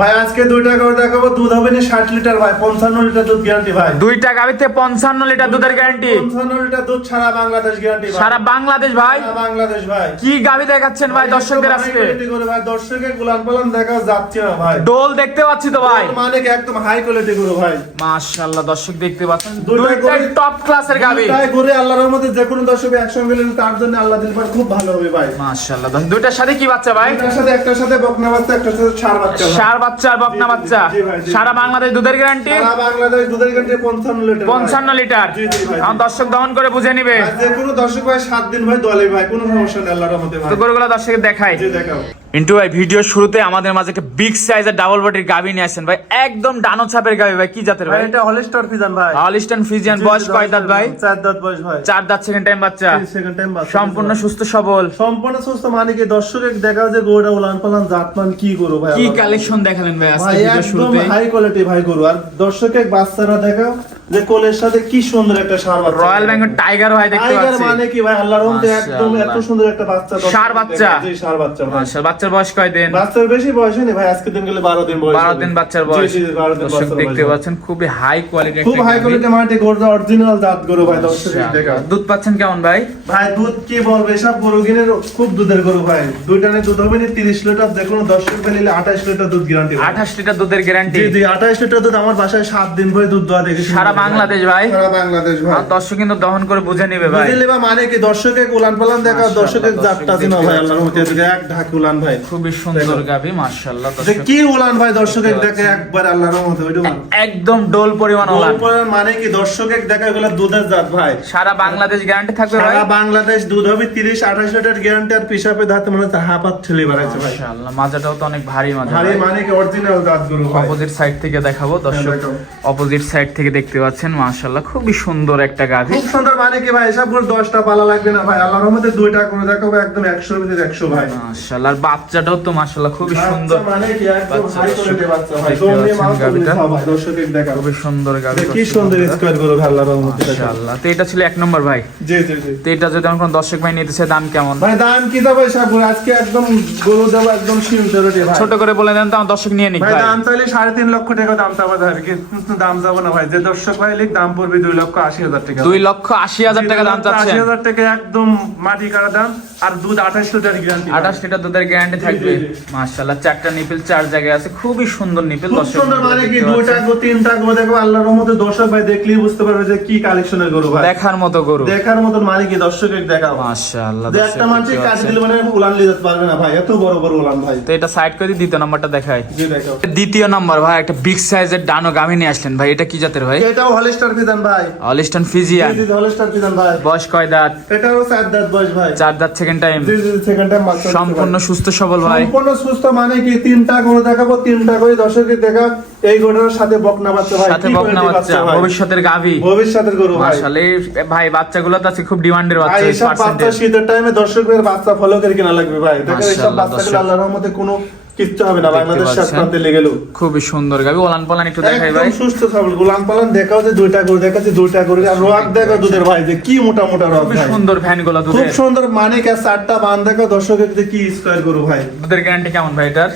ভাই আজকে 2 টাকা করে দেখাবো, দুধ হবে না 60 লিটার ভাই, 55 লিটার দুধ গ্যারান্টি ভাই। 2 টাকা গাবিতে 55 লিটার দুধের গ্যারান্টি, 55 লিটার দুধ সারা বাংলাদেশ গ্যারান্টি ভাই। সারা বাংলাদেশ ভাই, সারা বাংলাদেশ ভাই। কি গাবি দেখাচ্ছেন ভাই দর্শকদের আজকে? কোয়ালিটি করে ভাই, দর্শকের গুলান পালান দেখা যাচ্ছে না ভাই। ডোল দেখতে পাচ্ছি তো ভাই, মানে কি একদম হাই কোয়ালিটি করে ভাই। মাশাআল্লাহ দর্শক দেখতে পাচ্ছেন, দুইটাই দুইটাই টপ ক্লাসের গাবি। তাই করে আল্লাহর রহমতে যে কোনো দর্শক একসঙ্গে নিলে তার জন্য আল্লাহ দিল ভাই খুব ভালো হবে ভাই। মাশাআল্লাহ দুইটার সাথে কি বাচ্চা ভাই? একটার সাথে বকনা বাচ্চা, একটার সাথে ষাঁড় বাচ্চা ভাই। ষাঁড় বাচ্চা আর বকনা বাচ্চা, জি ভাই, জি। সারা বাংলাদেশ দুধের গ্যারান্টি, সারা বাংলাদেশ দুধের গ্যারান্টি 55 লিটার। 55 লিটার। জি জি ভাই। আমার দর্শক দহন করে বুঝে নিবে। আর যে কোনো দর্শক ভাই 7 দিন ভাই দলে ভাই, কোনো সমস্যা নেই আল্লাহর রহমতে ভাই। তো গরুগুলো দর্শকের দেখাই। জি দেখাও। ইন্টু ভাই ভিডিও শুরুতে আমাদের মাঝে একটা বিগ সাইজের ডাবল বডির গাবি নিয়ে আসেন ভাই, একদম ডানো ছাপের গাবি ভাই, কি জাতের ভাই ভাই? এটা হলস্টার ফিজান ভাই। হলিস্টাইন ফ্রিজিয়ান, বয়স কয় দাঁত ভাই? 4 দাঁত বয়স ভাই। 4 দাঁত, সেকেন্ড টাইম বাচ্চা, সেকেন্ড টাইম বাচ্চা। সম্পূর্ণ সুস্থ সবল। সম্পূর্ণ সুস্থ, মানে কি দর্শকের দেখাও যে গরুটা উলান পালান জাতমান কি করো ভাই। কি আল্লাহ। কালেকশন দেখালেন ভাই আজকে ভাই ভিডিও একদম শুরুতে? হাই কোয়ালিটি ভাই গরু। আর দর্শকের বাচ্চারা দেখাও যে কোলের সাথে কি সুন্দর একটা ষাঁড় বাচ্চা। রয়্যাল বেঙ্গল টাইগার ভাই দেখতে টাইগার পাচ্ছি। মানে কি ভাই আল্লাহর রহমতে একদম এত মাশাআল্লাহ। সুন্দর একটা বাচ্চা। দর্শকের ষাঁড় বাচ্চা? দেখাও, জি ষাঁড় বাচ্চা ভাই। মাশাআল্লাহ, বাচ্চার বয়স কয় দিন? বাচ্চার বেশি বয়স নেই ভাই, আজকে দিন গেলে 12 দিন বয়স। 12 দিন বাচ্চার বয়স। জি জি 12 দিন দর্শক বাচ্চার দেখতে বয়স। পাচ্ছেন খুবই হাই কোয়ালিটির খুব হাই কোয়ালিটি, মানে গরুটা অরিজিনাল জাত গরু ভাই। দর্শকের দেখাও দুধ পাচ্ছেন কেমন ভাই? ভাই দুধ কি বলবে, সব গরু কিনে খুব দুধের গরু ভাই। দুইটা নিয়ে দুধ হবে না 30 লিটার, যে কোনো দর্শক নিলে 28 লিটার দুধ গ্যারান্টি। 28 লিটার দুধের গ্যারান্টি, জি জি 28 লিটার দুধ আমার বাসায় 7 দিন ধরে দুধ দোয়া দেখে সারা বাংলাদেশ ভাই। সারা বাংলাদেশ ভাই। আর দর্শক কিন্তু দহন করে বুঝে নিবে ভাই। বুঝলে বা মানে কি দর্শকের উলান পালান দেখা, মাশাআল্লাহ, দর্শকের জাতটা দর্শক দিন ভাই দেখতে আল্লাহর রহমতে এক ঢাক উলান ভাই। খুবই সুন্দর গাবি মাশাআল্লাহ যে দর্শক, কি উলান ভাই দর্শকের দেখে একবার আল্লাহর রহমতে ওইটা উলান। একদম ডোল পরিমাণ ওলান। ওপরের মানে কি দর্শকের দেখা এগুলা দুধের জাত ভাই। সারা বাংলাদেশ গ্যারান্টি থাকবে ভাই। সারা বাংলাদেশ দুধ হবে 30-28 লিটার গ্যারান্টি। আর পিসাপে ধাতে মনে হচ্ছে হাফাত ঠেলে বেড়াইছে ভাই। মাশাআল্লাহ, মাজাটাও তো অনেক ভারী মাজা ভারী ভাই। মানে কি অরিজিনাল জাত গরু ভাই। অপোজিট সাইড থেকে দেখাবো দর্শক, দেখাও। অপোজিট সাইড থেকে দেখতে পাচ্ছেন মাশাআল্লাহ খুবই সুন্দর একটা গাভি। খুব সুন্দর, মানে কি ভাই এসব গরু 10টা পালা লাগবে না ভাই, আল্লাহর রহমতে 2টা করে দেখাবো একদম 100 এর ভিতরে 100 ভাই। মাশাআল্লাহ, আর বাচ্চাটাও তো মাশাআল্লাহ খুবই সুন্দর। বাচ্চা মানে কি একদম বাচ্চা, হাই কোয়ালিটি বাচ্চা ভাই। দেখতে দমে পাচ্ছেন মাল গাভীটা? ভাই দর্শকের দেখা খুবই সুন্দর গাভি। কি সুন্দর স্কয়ার গরু ভাই আল্লাহর রহমতে দেখা। মাশাআল্লাহ, তো এটা ছিল 1 নম্বর ভাই। জি জি জি তো এটা যদি আমার কোনো দর্শক ভাই নিতে চায় দাম কেমন? ভাই দাম কি দেবো সব গরু আজকে একদম গরু দেবো একদম সীমিত রেটে ভাই। ছোট করে বলে দেন তো আমার দর্শক নিয়ে নিক ভাই ভাই। দাম চাইলে 3.5 লক্ষ টাকা দাম চাওয়া যাবে, কিন্তু দাম যাবো না ভাই। যে দর্শক ভাই লিখ দাম পড়বে 2,80,000 টাকা। 2,80,000 টাকা দাম চাচ্ছেন? 80,000 টাকা একদম মাটি কাটা দাম। আর দুধ 28 লিটার গ্যারান্টি। 28 লিটার দুধের গ্যারান্টি থাকবে। জি, জি। মাশাআল্লাহ, 4টা নিপল 4 জায়গায় আছে, খুবই সুন্দর নিপল খুব দর্শক। সুন্দর, মানে কি দেখতে 2টা পাচ্ছেন। গো 3টা গো দেখো আল্লাহর রহমতে দর্শক ভাই দেখলেই বুঝতে পারবে যে কি কালেকশনের গরু ভাই। দেখার মতো গরু দেখার মতন, মানে কি দর্শকের দেখা মাশাআল্লাহ। যে দর্শক একটা মানুষ দেখতে কাজ পাচ্ছেন। দিলে মানে উলান নিয়ে যেতে পারবে না ভাই, এত বড় বড় উলান ভাই। তো এটা সাইড করে দ্বিতীয় নাম্বারটা দেখাই। জি দেখো দ্বিতীয় নাম্বার ভাই একটা বিগ সাইজের ডানো গাভী নিয়ে আসলেন ভাই, এটা কি জাতের ভাই? এটাও হলস্টার ফিজান ভাই। হলিস্টাইন ফ্রিজিয়ান, জি জি হলস্টার ফিজান ভাই। বয়স কয় দাঁত? এটাও 4 দাঁত বয়স ভাই। 4 দাঁত, সেকেন্ড টাইম, জি জি সেকেন্ড টাইম বাচ্চা দিচ্ছে সম্পূর্ণ ভাই। সুস্থ সবল ভাই। সম্পূর্ণ সুস্থ, মানে কি 3টা গরু দেখাবো, 3টা করে দর্শকের দেখা। এই গরুর সাথে বকনা বাচ্চা ভাই, সাথে কি বকনা quality বাচ্চা, ভাই। ভবিষ্যতের গাভী। ভবিষ্যতের গরু ভাই। মাশাআল্লাহ, এই ভাই বাচ্চাগুলো তো আছে খুব ডিমান্ডের ভাই বাচ্চা, এইসব বাচ্চা পার্সেন্টেজ। শীতের টাইমে দর্শকের বাচ্চা ফলো করে কিনা লাগবে ভাই। দেখেন এইসব মাশাআল্লাহ, বাচ্চাগুলো দর্শক। আল্লাহর রহমতে কোনো কিচ্ছু হবে না, দেখতে বাংলাদেশ শেষ পাচ্ছেন। প্রান্তে লেগে গেল। খুবই সুন্দর গাভী, ওলান পালান একটু দেখাই ভাই। একদম সুস্থ সবল গোলাম পালন দেখাও যে 2টা গরু দেখাচ্ছে, 2টা গরু। আর রক দেখো দুধের ভাই যে কি মোটা মোটা রক খুবই ভাই। সুন্দর ভ্যান গুলো খুব দুধের। সুন্দর, মানে কি 4টা বান দেখো দর্শকের যে কি স্কয়ার গরু ভাই। দুধের গ্যারান্টি কেমন ভাই এটার?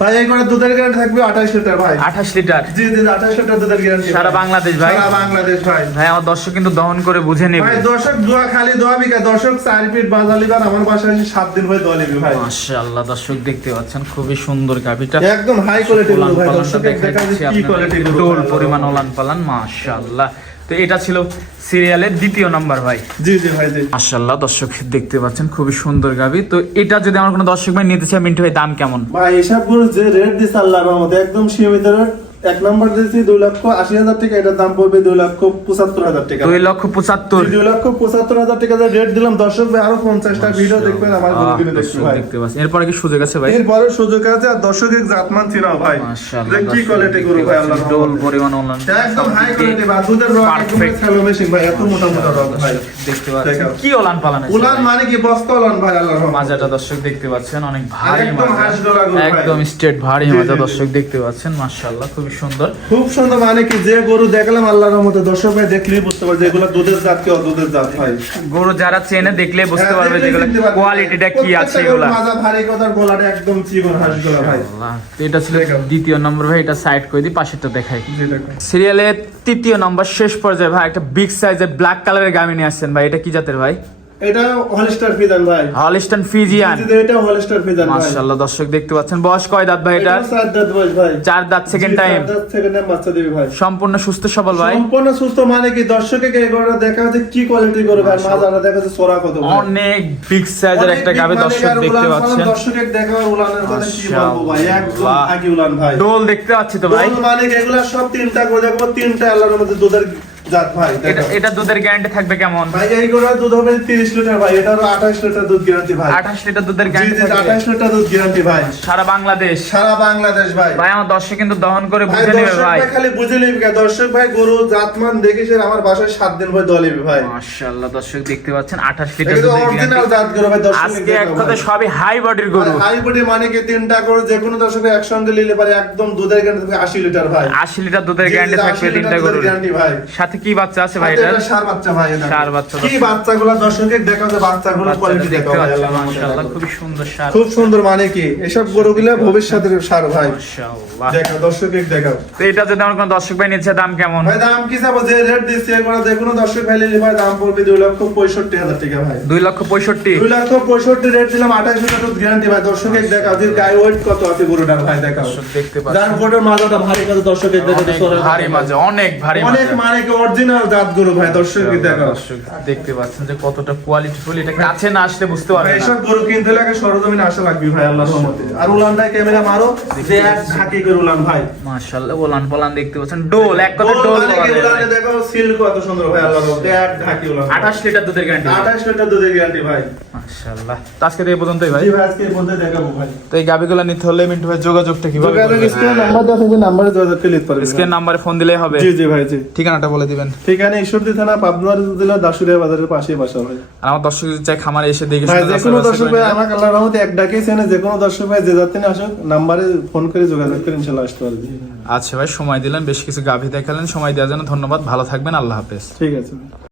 ভাই এই করে দুধের গ্যারান্টি থাকবে 28 লিটার ভাই। 28 লিটার, জি জি 28 লিটার দুধের গ্যারান্টি সারা বাংলাদেশ ভাই। সারা বাংলাদেশ ভাই। ভাই আমার দর্শক কিন্তু দহন করে বুঝে নেবে। ভাই দর্শক দোয়া খালি দোয়া বিকা, দর্শক 4 ফিট বাজালিবার আমার বাসায় 7 দিন হয়ে দোয়া লিবি ভাই। মাশাআল্লাহ, দর্শক দেখতে পাচ্ছেন খুবই সুন্দর গাভীটা। একদম হাই কোয়ালিটি গরু ভাই। ওলান দর্শকের পালানটা দেখা যে দেখাচ্ছি কি কোয়ালিটি আপনাদের, গরু ডোল ভাই। পরিমাণ ওলান পালান মাশাআল্লাহ। তো এটা ছিল সিরিয়ালের দ্বিতীয় নাম্বার ভাই। জি জি ভাই জি। মাশাআল্লাহ, দর্শক দেখতে পাচ্ছেন খুবই সুন্দর গাভী। তো এটা যদি আমার কোনো দর্শক ভাই নিতে চায় মিন্টু ভাই দাম কেমন? ভাই এসব গরু যে রেট দিছে আল্লাহর রহমতে একদম সীমিত রেট। 1 নম্বর দিয়েছি 2,80,000 টাকা, এটার দাম পড়বে 2,75,000 টাকা। 2,75,000। 2,75,000 টাকা যে রেট দিলাম, দর্শক ভাই আরো 50টা ভিডিও দেখবেন আমার গরু কিনে দেখতে ভাই। দেখতে পাচ্ছেন, এরপরে কি সুযোগ আছে ভাই? এরপরে সুযোগ আছে, আর দর্শকের জাতমান চিনাও ভাই। মাশাআল্লাহ, যে কি কোয়ালিটি গরু ভাই আল্লাহর ডোল রহমতে। পরিমাণ ওলান একদম হাই কোয়ালিটি বা দুধের রক একদম Perfect. খেলো মেশিন ভাই, এত মোটা মোটা রক ভাই। দেখতে পাচ্ছেন দেখাও। কি ওলান পালান আছে উলান ভাই। মানে কি বস্তা উলান ভাই আল্লাহর রহমতে। মাজাটা দর্শক দেখতে পাচ্ছেন অনেক ভারী একদম মাজা, হাঁস গলা গরু ভাই। একদম স্ট্রেট ভারী জি, জি, মাজা জি। দর্শক দেখতে পাচ্ছেন মাশাআল্লাহ খুবই সুন্দর। খুব সুন্দর, মানে কি যে গরু দেখলাম আল্লাহর রহমতে দর্শক ভাই দেখলেই বুঝতে পারবে যে এগুলা দুধের জাত কি অদুধের জাত ভাই। গরু যারা চেনে দেখলে বুঝতে হ্যাঁ, পারবে দেখলেই যেগুলো চিনতে পারবে। কোয়ালিটিটা কি আছে প্রত্যেকটা এগুলা। গরুর মাজা ভারী কথার গলাটা একদম চিকন হাঁসগুলা ভাই। তো এটা ছিল দ্বিতীয় নম্বর ভাই, এটা সাইড করে দিই, পাশেরটা দেখাই। জি দেখো। সিরিয়ালে তৃতীয় নম্বর শেষ পর্যায়ে ভাই একটা বিগ সাইজের ব্ল্যাক কালারের গাভী নিয়ে আসছেন ভাই, এটা কি জাতের ভাই? এটা হলস্টার ফিজান ভাই। Holstein Friesian. জি, এটা হলস্টার ফিজান ভাই। মাশাআল্লাহ দর্শক দেখতে পাচ্ছেন, বয়স কয় দাঁত ভাই এটা? এটা 4 দাঁত বয়স ভাই। 4 দাঁত, সেকেন্ড টাইম। 4 দাঁত সেকেন্ড টাইম বাচ্চা দিবে ভাই। সম্পূর্ণ সুস্থ সবল ভাই, সম্পূর্ণ সুস্থ, মানে কি দর্শকে এই গরুটা দেখা যাচ্ছে কি কোয়ালিটি গরু ভাই, মাজাটা দেখা যাচ্ছে চড়া কত ভাই। অনেক বিগ সাইজের একটা গাভী দর্শক দেখতে পাচ্ছেন। দর্শকে দেখা উলানের কথা কি বলবো ভাই, একদম মাশাআল্লাহ। থাকি উলান ভাই। ডোল দেখতে পাচ্ছি তো ভাই। গরু মানে কি এগুলা সব তিনটা করে দেখবো, তিনটা আল্লাহর মধ্যে দুধের জাত ভাই। এটা দেখো এটা দুধের গ্যারান্টি থাকবে কেমন? ভাই এই গরুর দুধ হবে 30 লিটার ভাই, এটারও 28 লিটার দুধ গ্যারান্টি ভাই। 28 লিটার দুধের জি গ্যারান্টি জি, থাকবে 28 লিটার দুধ গ্যারান্টি ভাই। সারা বাংলাদেশ। সারা বাংলাদেশ ভাই। ভাই আমার দর্শক কিন্তু দহন করে ভাই বুঝে নেবে দর্শক ভাই। ভাই খালি বুঝে নিবি কে, দর্শক ভাই গরু জাতমান দেখে সে আমার বাসায় 7 দিন ভাই দলিবি ভাই। মাশাআল্লাহ দর্শক দেখতে পাচ্ছেন 28 লিটার এটা তো দুধের অরিজিনাল গ্যারান্টি। জাত গরু ভাই দর্শক। আজকে এক কথা সবই হাই বডির গরু। হাই বডি, মানে কি তিনটা গরু যে কোনো দর্শকে একসঙ্গে নিলে পারে একদম দুধের গ্যারান্টি থাকবে 80 লিটার ভাই। 80 লিটার দুধের গ্যারান্টি থাকবে তিনটা গরুর। গ্যারান্টি ভাই। সাথে কি বাচ্চা আছে ভাই এটা এটা? সার বাচ্চা ভাই, এটা ষাঁড় বাচ্চা কি বাচ্চাগুলো দর্শকে দেখাও, যে বাচ্চাগুলো কোয়ালিটি দেখতে দেখাও ভাই, পাচ্ছেন আল্লাহর মাশাআল্লাহ রহমতে। খুব সুন্দর সার। খুব সুন্দর, মানে কি এসব গরুগুলো ভবিষ্যতের সার ভাই। মাশাআল্লাহ। দেখাও দর্শকে দেখাও। তো এটা যদি আমার কোন দর্শক ভাই নিচ্ছে দাম কেমন? ভাই দাম কি চাবো, যে রেট দিচ্ছি এগুলো যে কোনো দর্শক ভাই নিলে ভাই দাম পড়বে 2,65,000 টাকা ভাই। 2,65,000। 2,65,000 রেট দিলাম, 28 লিটার দুধ গ্যারান্টি ভাই। দর্শকে দেখাও যে গায়ে ওয়েট কত আছে গরুটার ভাই, দেখাও। দর্শক দেখতে যার পাচ্ছেন গরুটার মাজাটা ভারী কত দর্শকে দেখাও। অনেক ভারী মাঝে, অনেক ভারী অনেক মাঝে। মানে কি অরিজিনাল জাত গরু ভাই, দর্শকে দেখাও। দর্শক দেখতে পাচ্ছেন যে কতটা কোয়ালিটিফুল, এটা কাছে না আসলে বুঝতে পারবেন না। এইসব গরু কিনতে লাগে সরজমিনে আসা লাগবে ভাই, আল্লাহর রহমতে। আর উলানটাই ক্যামেরা মারো, যে এক ঢাকি করে উলান ভাই। মাশাআল্লাহ ওলান পলান দেখতে পাচ্ছেন, ডোল এক কথা গরু ডোল মানে কি উলানে দেখো সিল কত সুন্দর ভাই, আল্লাহর রহমতে এক ঢাকি উলান। 28 লিটার দুধের গ্যারান্টি। 28 লিটার দুধের গ্যারান্টি ভাই। মাশাআল্লাহ। তো আজকে এই পর্যন্তই ভাই। জি ভাই, আজকে বলতে দেখাবো ভাই। তো এই গাবিগুলো নিতে হলে মিন্টু ভাই যোগাযোগটা কিভাবে যোগাযোগ করবেন? স্ক্রিনে নাম্বার দেওয়া আছে, যে নাম্বারে যোগাযোগ করে নিতে পারবেন। স্ক্রিন নাম্বারে ফোন দিলেই হবে। জি জি ভাই, জি। ঠিকানাটা বলে দিবেন। ঠিকানা ঈশ্বরদী থানা, পাবনা জেলা, দাসুরিয়া বাজারের পাশেই বাসা ভাই। আর আমার দর্শক যদি চাই খামারে এসে দেখে ভাই শুনে যে কোনো দর্শক ভাই আমাকে আল্লাহর রহমতে এক ডাকেই চেনে, যে কোনো দর্শক ভাই যে যাতে না আসুক নাম্বারে ফোন করে যোগাযোগ করে ইনশাআল্লাহ আসতে পারবে। আচ্ছা ভাই, সময় দিলেন, বেশ কিছু গাভী দেখালেন, সময় দেওয়ার জন্য ধন্যবাদ। ভালো থাকবেন, আল্লাহ হাফেজ। ঠিক আছে।